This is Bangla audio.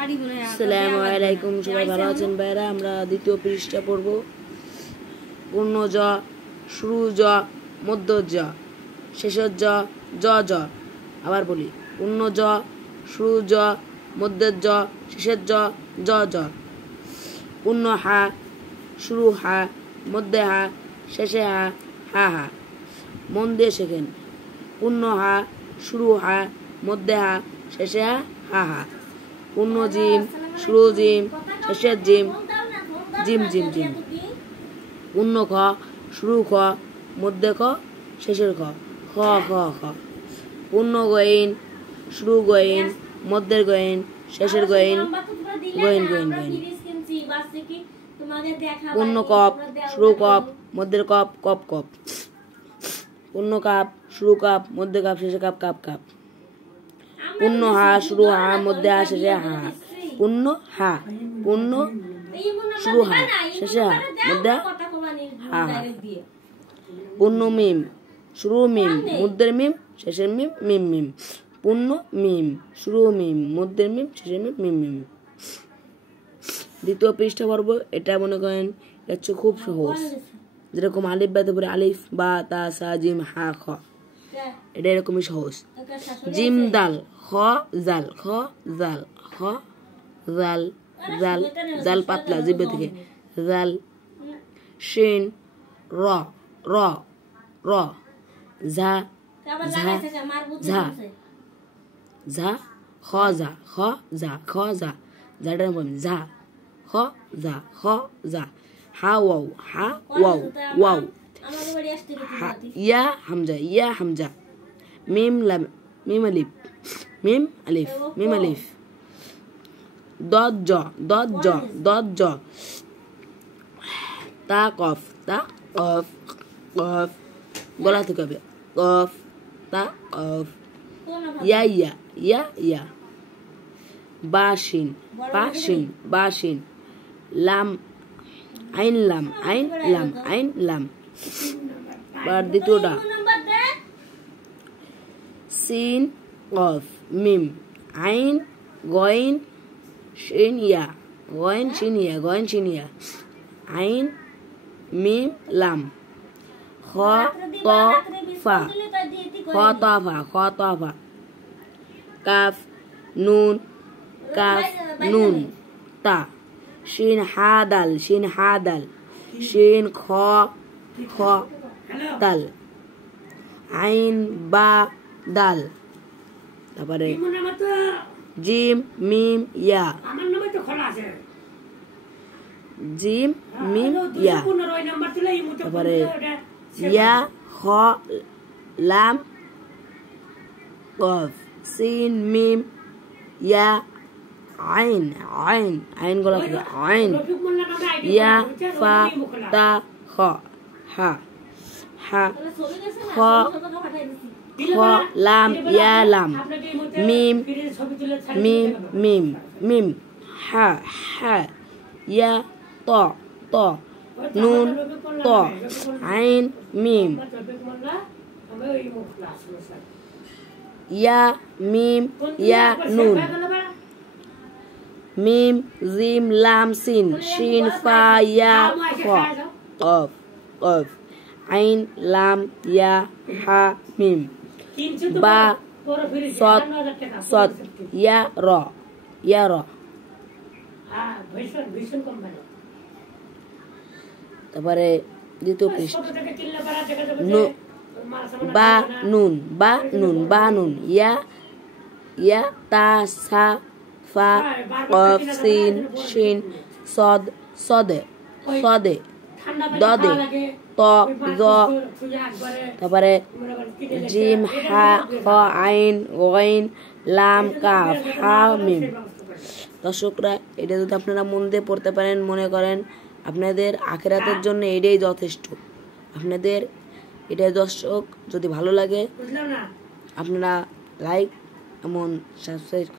আসসালামু আলাইকুম, সবাই ভালো আছেন ভাইরা? আমরা দ্বিতীয় পৃষ্ঠা পড়ব। পূর্ণ জ, শুরু জ, মধ্য জ, শেষের জ, জ জ। আবার বলি, পূর্ণ জ, শুরু জ, মধ্যের জ, শেষের জ, জ জ। পূর্ণ হা, শুরু হা, মধ্যে হা, শেষে হা, হা হা। মন দিয়ে শেখেন। পূর্ণ হা, শুরু হা, মধ্যে হা, শেষে হা, হা হা। পূর্ণ জিম, শুরু জিম, শেষের জিম, জিম জিম জিম। পূর্ণ খ, শুরু খ, মধ্যে খ, শেষের খ, খ খ খ। পূর্ণ গইন, শুরু গইন, মধ্যের গইন, শেষের গইন, গইন গইন গইন। পূর্ণ কপ, শুরু কপ, মধ্যের কপ, কপ কপ। পূর্ণ কাপ, শুরু কাপ, মধ্যে কাপ, শেষে কাপ, কাপ কাপ। পূর্ণ হা, শুরু হা, মধ্যে হা, শেষে হা। পূর্ণ হা, পূর্ণ শুরু হা, শেষে হা, মধ্যে হা হা। পূর্ণ মিম, শুরু মিম, মধ্যের মিম, শেষের মিম, মিম মিম। পূর্ণ মিম, শুরু মিম, মধ্যের মিম, শেষের মিম, মিম মিম। দ্বিতীয় পৃষ্ঠা পর্ব। এটা মনে করেন হচ্ছে খুব সহজ। যেরকম আলিফ বাতে পরে আলিফ বা তা সা জিম হা খ, এটা এরকমই সহজ। জিম দাল, খ জাল, খ জাল, খ জাল, জাল জাল পাতলা জিব্বা থেকে, জাল। শিন র, র র। ঝা, ঝা ঝা, ঝা খ যা, খ যা, খ যা, ঝাটার মধ্যে ঝা, খ যা, খ যা। হা ওয়াও, হা ওয়াও, ওয়াও। ইয়া হামজা, ইয়া হামজা। মিম লাম, মিম আলিফ, মিম আলিফ, মিম আলিফ। দদ জ, দদ জ, দদ জ। তা কফ, তা কফ, কফ গলা থেকে হবে, কফ তা কফ। ইয়া ইয়া, ইয়া ইয়া। বাশিন, বাশিন, বাশিন। লাম, আইন লাম, আইন লাম, আইন লাম। বার দ্বিতীয়টা। সিন কফ মিম, আইন গইন শিন ইয়া, গইন শিন ইয়া, গইন শিন ইয়া। আইন মিম লাম। খ ত ফা, খ ত ফা, খ ত ফা। কাফ নুন, কাফ নুন তা। শিন হা দাল, শিন হা দাল। শিন খ, খ দাল। আইন বা দাল। তারপরে জিম মিম ইয়া, জিম মিম ইয়া। তারপরে ইয়া খ লাম কফ। সিন মিম ইয়া আইন, আইন আইন গলা থেকে আইন। ইয়া ফা তা খ, হা হা। খ খ লাম ইয়া লাম। মিম মিম মিম মিম। হা হা। ইয়া ত ত। নুন ত। আইন মিম। ইয়া মিম ইয়া নুন। মিম জিম লাম সিন। শিন ফা ইয়া খ, কফ কফ। আইন লাম ইয়া হা মিম। বা সদ, সদ ইয়া র, ইয়া র। তারপরে দ্বিতীয় পৃষ্ঠা। বা নুন, বা নুন, বা নুন। ইয়া, ইয়া তা সা ফা কফ সিন শিন সদ, সদে, সদে দদে ত জ। তারপরে জিম হা খ আইন গইন লাম কাফ হা মিম। দর্শকরা, এটা যদি আপনারা মন দিয়ে পড়তে পারেন, মনে করেন আপনাদের আখিরাতের জন্য এটাই যথেষ্ট। আপনাদের এটা দর্শক যদি ভালো লাগে আপনারা লাইক এমন সাবস্ক্রাইব